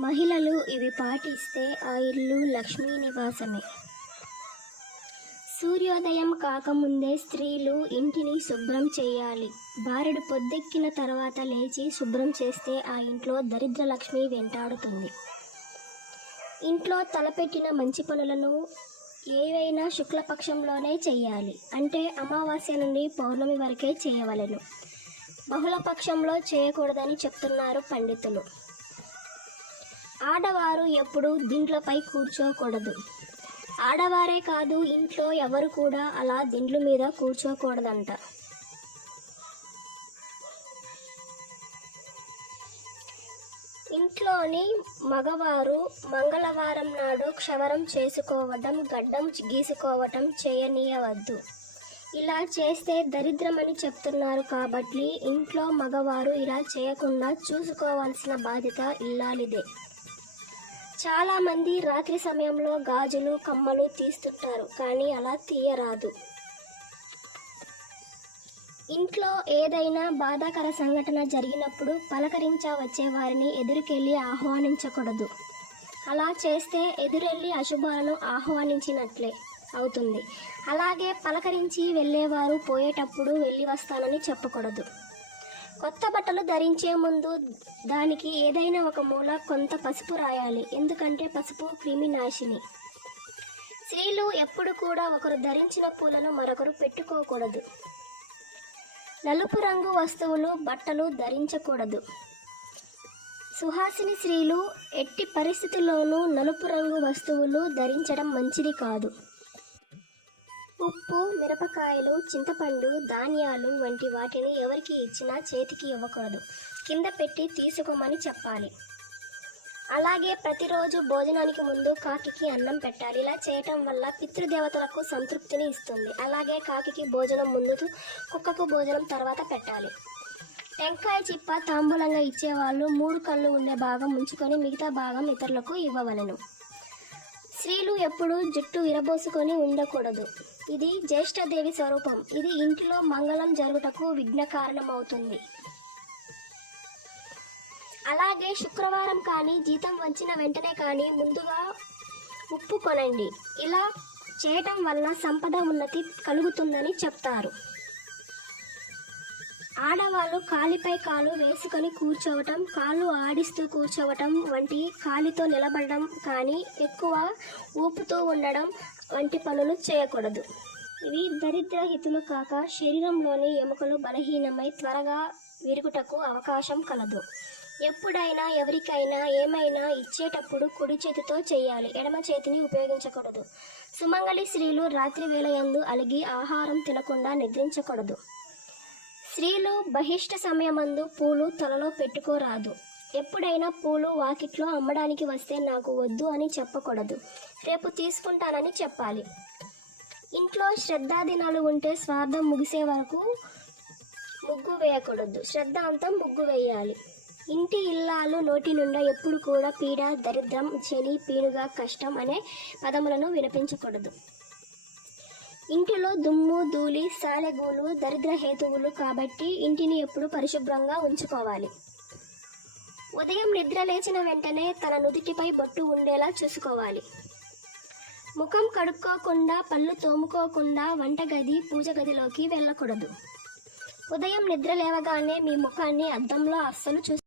మహిళలు ఇవి పాటిస్తే ఆ ఇల్లు లక్ష్మీ నివాసమే. సూర్యోదయం కాకముందే స్త్రీలు ఇంటిని శుభ్రం చేయాలి. బారెడు పొద్దెక్కిన తర్వాత లేచి శుభ్రం చేస్తే ఆ ఇంట్లో దరిద్ర లక్ష్మి వెంటాడుతుంది. ఇంట్లో తలపెట్టిన మంచి పనులను ఏవైనా శుక్లపక్షంలోనే చేయాలి. అంటే అమావాస్య నుండి పౌర్ణమి వరకే చేయవలెను. బహుళపక్షంలో చేయకూడదని చెప్తున్నారు పండితులు. ఆడవారు ఎప్పుడు దిండ్లపై కూర్చోకూడదు. ఆడవారే కాదు ఇంట్లో ఎవరు కూడా అలా దిండ్ల మీద కూర్చోకూడదంట. ఇంట్లోని మగవారు మంగళవారం నాడు క్షవరం చేసుకోవటం గడ్డం గీసుకోవటం చేయనీయవద్దు. ఇలా చేస్తే దరిద్రమని చెప్తున్నారు కాబట్టి ఇంట్లో మగవారు ఇలా చేయకుండా చూసుకోవాల్సిన బాధ్యత ఇల్లాలిదే. చాలామంది రాత్రి సమయంలో గాజులు కమ్మలు తీస్తుంటారు కానీ అలా తీయరాదు. ఇంట్లో ఏదైనా బాధాకర సంఘటన జరిగినప్పుడు పలకరించ వచ్చే వారిని ఎదురుకెళ్ళి ఆహ్వానించకూడదు. అలా చేస్తే ఎదురెళ్ళి అశుభాలను ఆహ్వానించినట్లే అవుతుంది. అలాగే పలకరించి వెళ్ళేవారు పోయేటప్పుడు వెళ్ళి వస్తానని చెప్పకూడదు. కొత్త బట్టలు ధరించే ముందు దానికి ఏదైనా ఒక మూల కొంత పసుపు రాయాలి. ఎందుకంటే పసుపు క్రిమినాశిని. స్త్రీలు ఎప్పుడు కూడా ఒకరు ధరించిన పూలను మరొకరు పెట్టుకోకూడదు. నలుపు రంగు వస్తువులు బట్టలు ధరించకూడదు. సుహాసిని స్త్రీలు ఎట్టి పరిస్థితుల్లోనూ నలుపు రంగు వస్తువులు ధరించడం మంచిది కాదు. ఉప్పు మిరపకాయలు చింతపండు ధాన్యాలు వంటి వాటిని ఎవరికి ఇచ్చినా చేతికి ఇవ్వకూడదు. కింద పెట్టి తీసుకోమని చెప్పాలి. అలాగే ప్రతిరోజు భోజనానికి ముందు కాకికి అన్నం పెట్టాలి. ఇలా చేయటం వల్ల పితృదేవతలకు సంతృప్తిని ఇస్తుంది. అలాగే కాకికి భోజనం ముందు కుక్కకు భోజనం తర్వాత పెట్టాలి. టెంకాయ చిప్ప తాంబూలంగా ఇచ్చేవాళ్ళు మూడు కళ్ళు ఉండే భాగం ఉంచుకొని మిగతా భాగం ఇతరులకు ఇవ్వవలెను. స్త్రీలు ఎప్పుడూ జుట్టు విరబోసుకొని ఉండకూడదు. ఇది జ్యేష్ఠదేవి స్వరూపం. ఇది ఇంటిలో మంగళం జరుగుటకు విఘ్న కారణమవుతుంది. అలాగే శుక్రవారం కానీ జీతం వచ్చిన వెంటనే కానీ ముందుగా ఉప్పు కొనండి ఇలా చేయటం వల్ల సంపద ఉన్నతి కలుగుతుందని చెప్తారు. ఆడవాళ్ళు కాలిపై కాలు వేసుకొని కూర్చోవటం కాళ్ళు ఆడిస్తూ కూర్చోవటం వంటి కాలితో నిలబడడం కానీ ఎక్కువ ఊపుతూ ఉండడం వంటి పనులు చేయకూడదు. ఇవి దరిద్ర హితులు కాక శరీరంలోని ఎముకలు బలహీనమై త్వరగా విరుగుటకు అవకాశం కలదు. ఎప్పుడైనా ఎవరికైనా ఏమైనా ఇచ్చేటప్పుడు కుడి చేతితో చేయాలి. ఎడమ చేతిని ఉపయోగించకూడదు. సుమంగళి స్త్రీలు రాత్రి వేళయందు అలిగి ఆహారం తినకుండా నిద్రించకూడదు. స్త్రీలు బహిష్ట సమయమందు పూలు తలలో పెట్టుకోరాదు. ఎప్పుడైనా పూలు వాకిట్లో అమ్మడానికి వస్తే నాకు వద్దు అని చెప్పకూడదు. రేపు తీసుకుంటానని చెప్పాలి. ఇంట్లో శ్రద్ధాదినాలు ఉంటే స్వార్థం ముగిసే వరకు ముగ్గు వేయకూడదు. శ్రద్ధాంతం ముగ్గు వేయాలి. ఇంటి ఇల్లాలు నోటి నుండా ఎప్పుడు కూడా పీడ దరిద్రం చలి పీనుగా కష్టం అనే పదములను వినిపించకూడదు. ఇంటిలో దుమ్ము ధూళి సాలెగూలు దరిద్ర హేతువులు కాబట్టి ఇంటిని ఎప్పుడు పరిశుభ్రంగా ఉంచుకోవాలి. ఉదయం నిద్ర లేచిన వెంటనే తన నుదుటిపై బొట్టు ఉండేలా చూసుకోవాలి. ముఖం కడుక్కోకుండా పళ్ళు తోముకోకుండా వంటగది పూజ గదిలోకి వెళ్ళకూడదు. ఉదయం నిద్ర లేవగానే మీ ముఖాన్ని అద్దంలో అస్సలు చూసి